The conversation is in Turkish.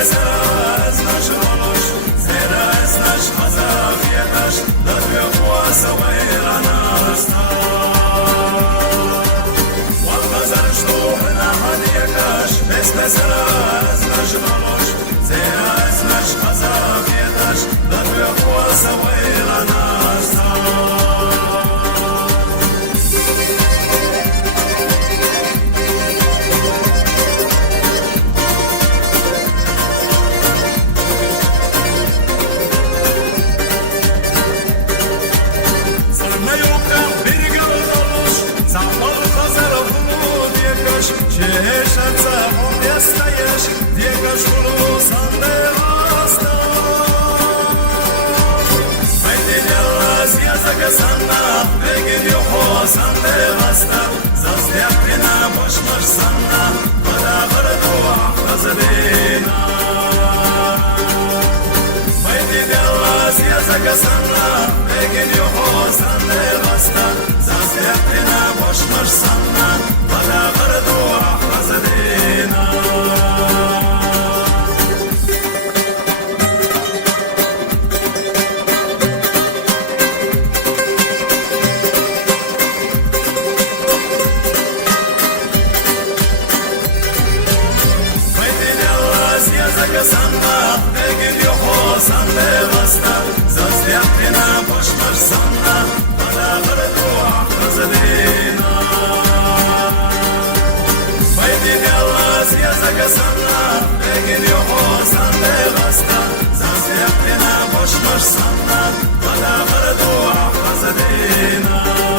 بسر znasz rolosz, zera znasz hazaf jetasz, da tvoja kuasa vajra nasta. Walda zaršto na hadjekaš, bez besera znaš rološ, zera znaš hazaf jetaš, da tvoja kuasa vajra nasta. Ciesząca obja stajesz, biegasz w lusem devasta. Wejdziela zjazaka sanna, wegid joho sam devasta. Zazdjapina boş masz sanna, bada bardu ahrazadina. Wejdziela zjazaka sanna, wegid joho sam devasta. Zazdjapina boş masz sanna, bada bardu ahrazadina. Sanna, egin yoho sanne vasta, zazdjapina boş maş sanna, bada bardu ahrazadina. Vaydin Allah ziyazaka sanna, egin yoho sanne vasta, zazdjapina boş maş sanna, bada bardu ahrazadina.